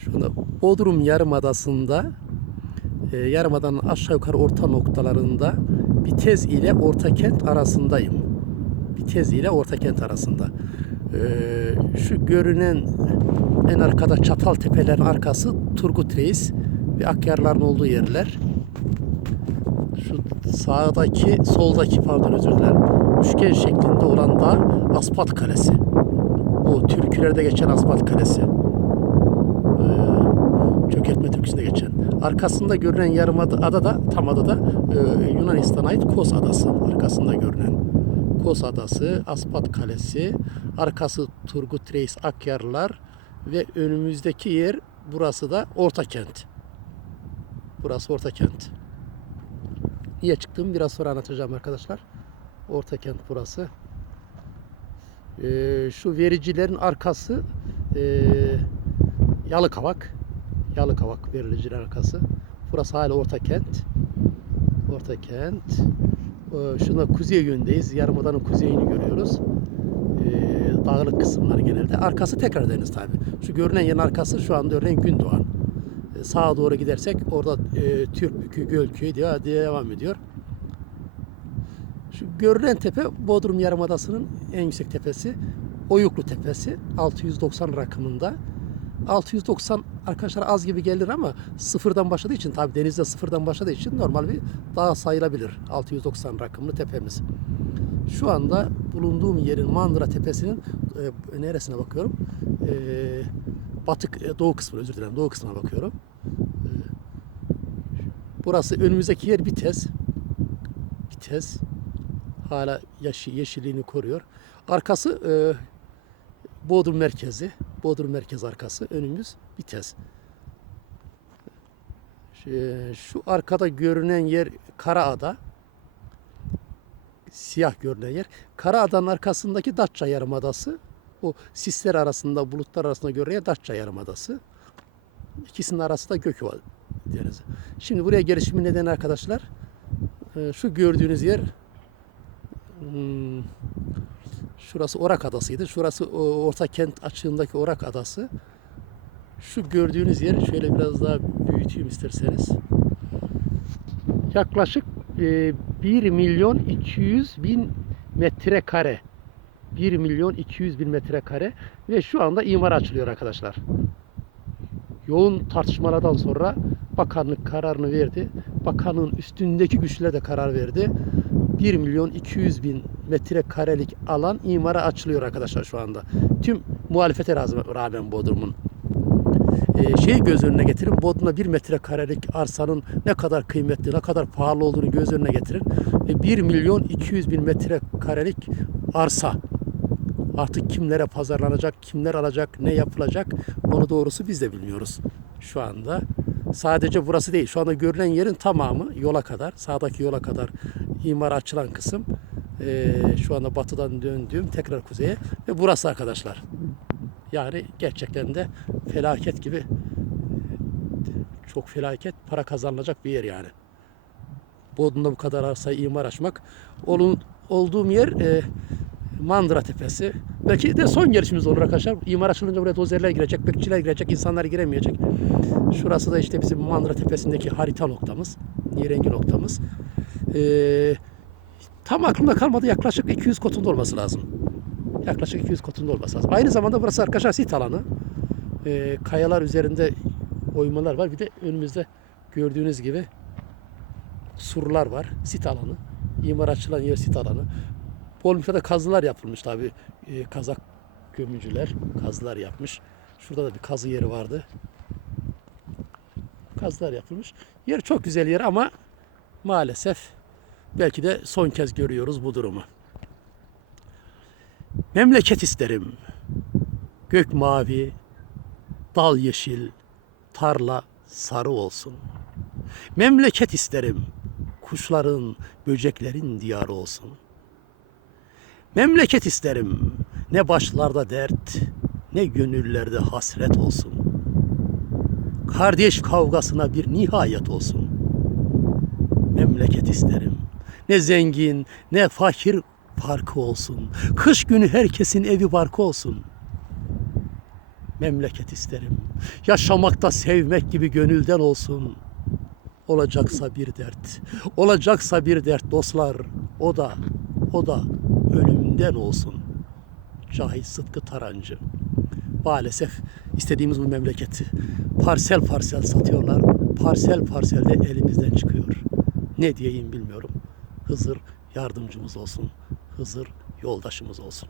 Şu anda Bodrum Yarımadası'nda e, Yarımada'nın aşağı yukarı orta noktalarında Bitez ile Ortakent arasındayım. Bitez ile Ortakent arasında. E, şu görünen en arkada Çatal Tepelerin arkası Turgut Reis ve Akyarların olduğu yerler. Şu sağdaki, soldaki pardon özür dilerim. Üçgen şeklinde olan da Aspat Kalesi. O türkülerde geçen Aspat Kalesi. Ee, Çökertme türküsünde geçen. Arkasında görünen yarım ada, ada da tam ada da e, Yunanistan'a ait Kos Adası. Arkasında görünen. Kos Adası, Aspat Kalesi, arkası Turgut Reis Akyarlar ve önümüzdeki yer burası da Ortakent. Burası Ortakent. Niye çıktığımı biraz sonra anlatacağım arkadaşlar. Ortakent burası. Ee, şu vericilerin arkası e, Yalıkavak. Yalıkavak vericilerin arkası. Burası hala Ortakent. Ortakent. Ee, şuna kuzey yöndeyiz. Yarımadanın kuzeyini görüyoruz. Ee, dağlık kısımlar genelde. Arkası tekrar deniz tabi. Şu görünen yerin arkası şu anda örneğin Gündoğan. Ee, sağa doğru gidersek orada e, Türkbükü, diye diye devam ediyor. Şu görülen tepe Bodrum Yarımadası'nın en yüksek tepesi. Oyuklu Tepesi 690 rakımında. 690 arkadaşlar az gibi gelir ama sıfırdan başladığı için tabi denizde sıfırdan başladığı için normal bir dağ sayılabilir. 690 rakımlı tepemiz. Şu anda bulunduğum yerin Mandıra Tepesi'nin e, neresine bakıyorum? E, batı e, doğu kısmı özür dilerim doğu kısmına bakıyorum. E, burası önümüzdeki yer Bitez. Bitez hala yaşı, yeşilliğini koruyor. Arkası e, Bodrum merkezi. Bodrum merkez arkası. Önümüz Bitez. Şu, şu arkada görünen yer Karaada. Siyah görünen yer. Karaada'nın arkasındaki Datça Yarımadası. O sisler arasında, bulutlar arasında görünen Datça Yarımadası. İkisinin arası da Gökova Denizi. Şimdi buraya gelişimin nedeni arkadaşlar, e, şu gördüğünüz yer Hmm, Şurası Orak Adası'ydı. Şurası Orta Kent açığındaki Orak Adası. Şu gördüğünüz yer şöyle biraz daha büyüteyim isterseniz. Yaklaşık e, 1 milyon 200 bin metrekare. 1 milyon 200 bin metrekare ve şu anda imar açılıyor arkadaşlar. Yoğun tartışmalardan sonra bakanlık kararını verdi. Bakanın üstündeki güçler de karar verdi. 1 milyon 200 bin metrekarelik alan imara açılıyor arkadaşlar şu anda. Tüm muhalefete rağmen Bodrum'un. Ee, şeyi göz önüne getirin. Bodrum'da 1 metrekarelik arsanın ne kadar kıymetli, ne kadar pahalı olduğunu göz önüne getirin. Ve 1 milyon 200 bin metrekarelik arsa. Artık kimlere pazarlanacak, kimler alacak, ne yapılacak onu doğrusu biz de bilmiyoruz şu anda. Sadece burası değil. Şu anda görülen yerin tamamı yola kadar, sağdaki yola kadar imar açılan kısım. Ee, şu anda batıdan döndüğüm tekrar kuzeye ve burası arkadaşlar. Yani gerçekten de felaket gibi çok felaket para kazanılacak bir yer yani. Bodrum'da bu kadar arsayı imar açmak. Olun, olduğum yer e, Mandıra Tepesi. Belki de son gelişimiz olur arkadaşlar. İmar açılınca buraya dozerler girecek, bekçiler girecek, insanlar giremeyecek. Şurası da işte bizim Mandıra Tepesi'ndeki harita noktamız, nirengi noktamız. Ee, tam aklımda kalmadı yaklaşık 200 kotunda olması lazım. Yaklaşık 200 kotunda olması lazım. Aynı zamanda burası arkadaşlar sit alanı. Ee, kayalar üzerinde oymalar var. Bir de önümüzde gördüğünüz gibi surlar var. Sit alanı. İmar açılan yer sit alanı. Bol miktarda kazılar yapılmış tabi. Ee, kazak gömücüler kazılar yapmış. Şurada da bir kazı yeri vardı. Kazılar yapılmış. Yer çok güzel yer ama maalesef belki de son kez görüyoruz bu durumu. Memleket isterim. Gök mavi, dal yeşil, tarla sarı olsun. Memleket isterim. Kuşların, böceklerin diyarı olsun. Memleket isterim. Ne başlarda dert, ne gönüllerde hasret olsun. Kardeş kavgasına bir nihayet olsun. Memleket isterim. Ne zengin, ne fakir farkı olsun. Kış günü herkesin evi barkı olsun. memleket isterim. Yaşamakta sevmek gibi gönülden olsun. Olacaksa bir dert, olacaksa bir dert dostlar. O da, o da ölümden olsun. Cahit Sıtkı Tarancı. Maalesef istediğimiz bu memleketi parsel parsel satıyorlar. Parsel parsel de elimizden çıkıyor. Ne diyeyim bilmiyorum. Hızır yardımcımız olsun. Hızır yoldaşımız olsun.